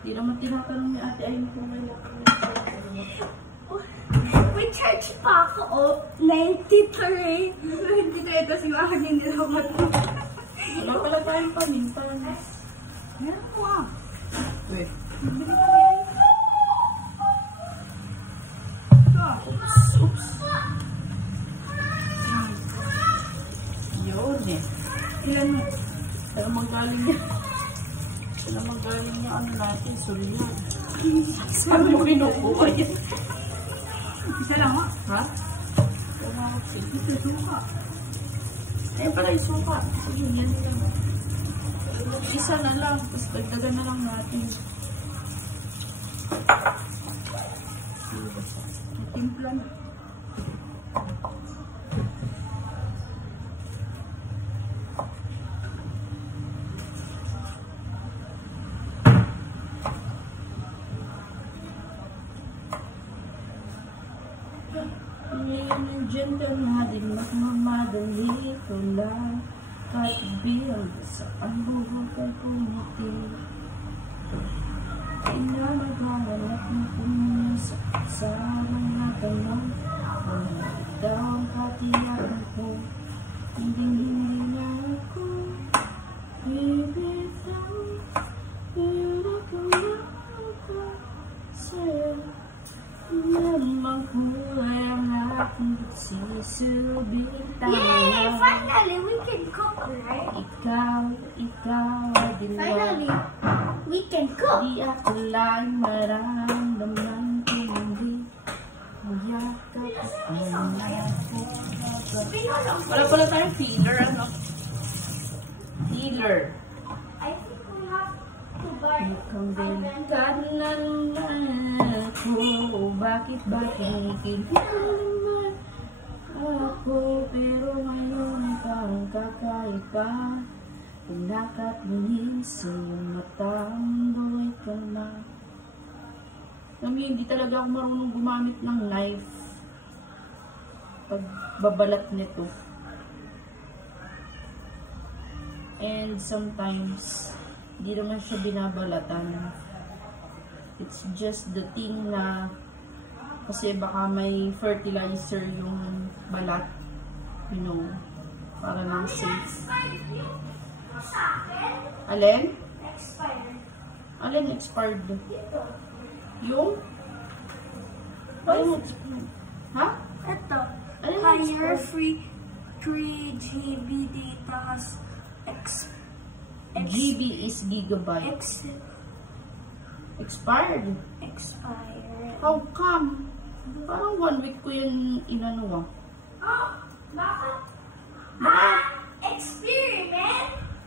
Di naman tinatanong ni ate ay kung may may charge pa ako, oh. 93. 93, tapos yung akin yung nilawat mo. Wala pala tayong paminta. Meron mo ah. Wait. Bili ka yan. Oops. Yun eh. Ilan mo? Pero magaling niya. Pero magaling niya ano natin, sulyan. Saan mo kinukuha yan? Isa lang ah. Ha? Ito suka. Ayan pala yung suka. Sige, yan lang. Isa na lang. Tapos dagdagan na lang natin. Timpla na. Nandiyan ka na din magmamadali ko lang. Kahit bilang sa pangbuhog ay pumiti. Inamaghahanap mo kung sa mga tanong. Kung daw ang katiyakan ko, hindi na ako bibitaw. Pero kung ako sa'yo, namang kulay ang aking susilbing tama. Yay! Finally, we can cook, right? Ikaw ay dilaw. Finally, we can cook. Di ako lang maramdaman ko hindi mayakap ako. Wala pala tayong feeler, ano? Feeler. I think we have to buy Mukhang delikad na naman ako. Bakit ba kinikilig ako? Pero ngayon kang kakaiba. Kung nakatingin sa matang do'y ka na. Kami, hindi talaga ako marunong gumamit ng knife pag babalat nito. And sometimes, hindi naman siya binabalatan. It's just the thing na kasi baka may fertilizer yung balat. You know, para lang safe. Alin? expired. Alin expired? Ito. Yung? Ano expired? Ha? Ito. Alin Higher expired? free 3 GB data has GB is gigabyte. expired. Expired? How come? Parang 1 week ko yun inano Oh, bakit?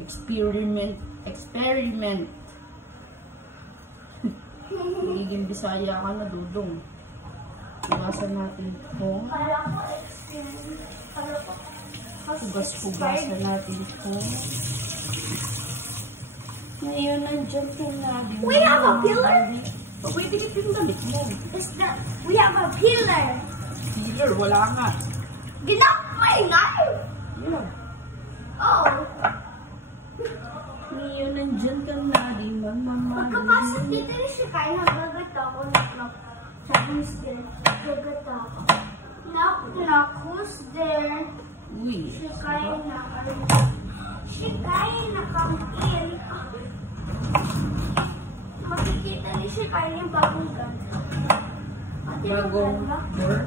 Experiment. Experiment. Magiging Bisaya ka na, Dudong. Hugasan natin kung Kala ko experiment. Kala ko hugas-hugasan natin kung ngayon nandiyan ka na. We have a pillar? Pwede yung damit mo. We have a pillar. Pillar, wala nga. Ginap my knife. Yeah. Oh. Ngayon nandiyan ka na, di mamamahal. Pagkapasok dito rin si Kyle, nagagat ako. Sabi ni Stil, nagagat ako. Knock, who's there? Uy. Si Kyle nakamil. Makikita ni si Kyle yung bagong gun. Bagong door.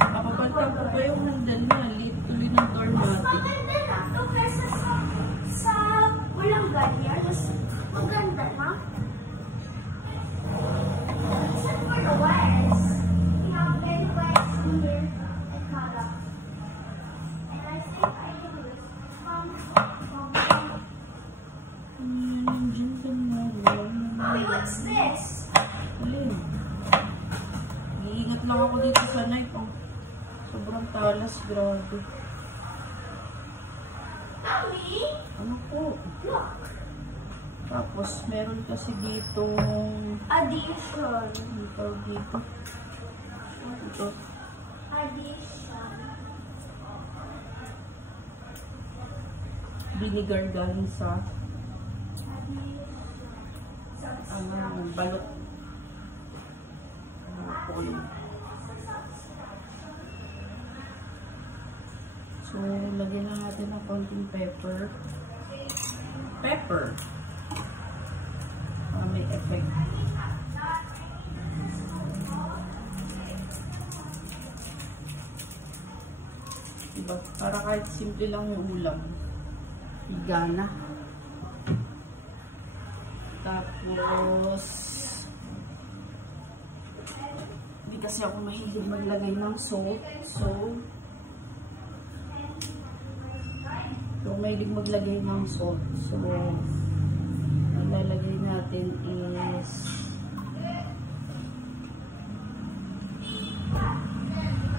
Mapapalta ko pa yung nandyan na. Late tuloy ng door natin. Maganda na ito kaysa sa walang ganyan. Mas maganda na. Except for the wires. We have many wires here at Kala. And I think I can use Nandiyan ka na. Mommy, what's this? Alin? Iingat lang ako dito sa knife. Oh. Sobrang talas. Grabe. Mommy? Ano po? Look. Tapos, meron kasi dito Addition. dito. Ito. Addition. Vinegar galing sa Addition. So it's balot. Polo. So, lagyan na natin ng konting pepper. Pepper. Para may effect. Diba? Para kahit simple lang yung ulam. Gana. Tapos, hindi kasi ako mahilig maglagay ng salt. So, mahilig maglagay ng salt. So, ang lalagay natin is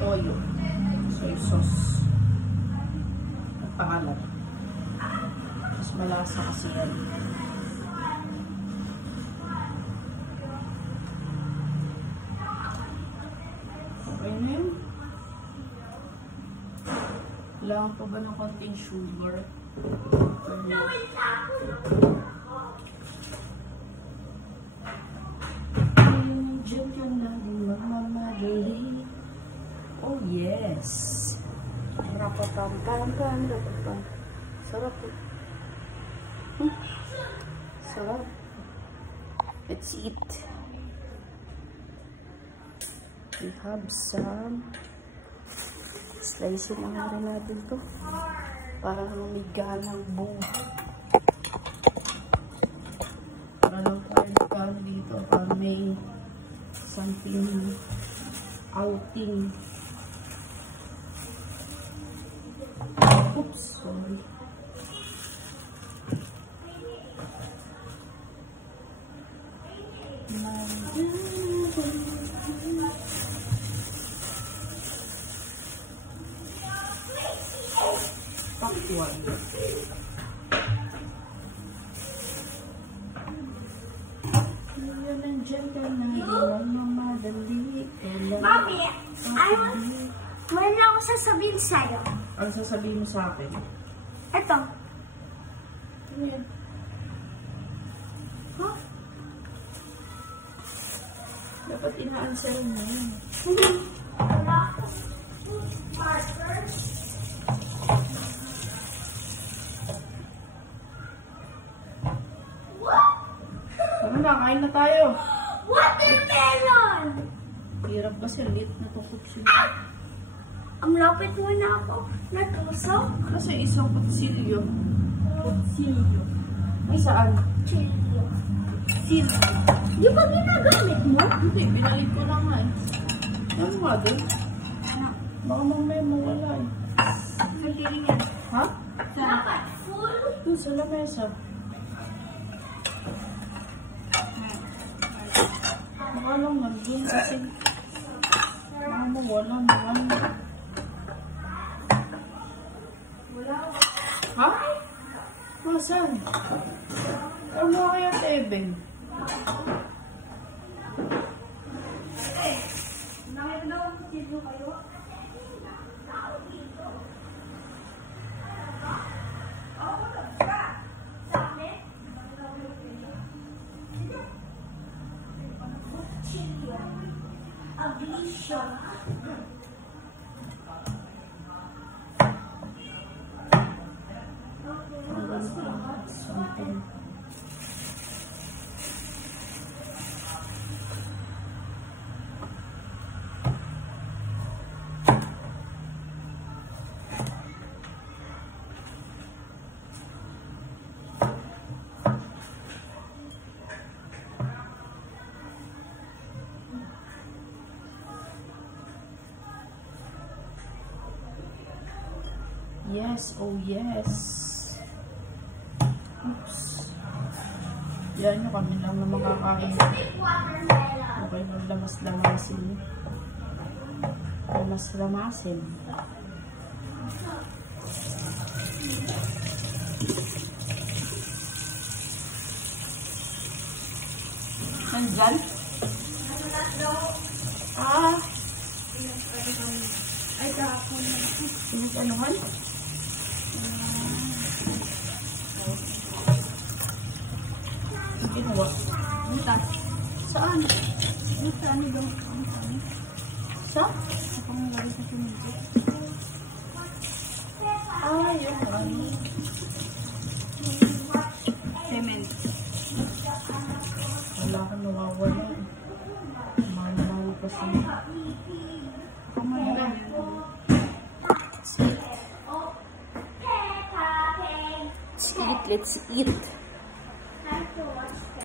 toyo. Soy sauce. Ang pangalan. Mas malasa kasi yan. Okay na yun. Kailangan pa ba ng konting sugar? Oh yes! Rapapam-pam-pam, rapapam. Sarap po. Sarap. Let's eat. We have some slice na rin natin to para lumiga ng buo. Para lang tayo dito para may something outing. Oops, sorry. Pakwan. Mommy, meron ako sasabihin sa'yo. Ano sasabihin mo sa akin? Ito. Ano yan? Huh? Dapat ina-answer mo yan. Wala akong marker. What? Ano na, kain na tayo. Watermelon! Hirap kasi, lit na tukot siya. Ang lapit mo na ako. Natusok. Kasi isang patsilyo. Silyo. Ay, saan? Silyo. Silyo. Di ba ginagamit mo? Hindi, binalik ko na nga eh. Ano nga din? Ano? Baka mamaya mawala eh. Nagiging yan. Ha? Dapat full. Doon sa lamesa. Baka lang nandun kasi baka mawala naman. Ha? Masan? Ano kaya tebeng? Nakita daw ang silyo kayo? Something. Yes, oh yes. Oops. Yan nyo, kami lang na makakain. Okay, maglamas-lamasin. Lamas-lamasin. Nandyan? Ah! Ay, kahapon na. Pinag-anuhan? Ginawa. Butas. Saan? Dito, ano daw? Ano? Sa? Ako nga lagi sa simento. Ah, yung ano. Cement. Wala kang nawawala. Mahal-mahal pa siya. Kumain na yun. Let's eat.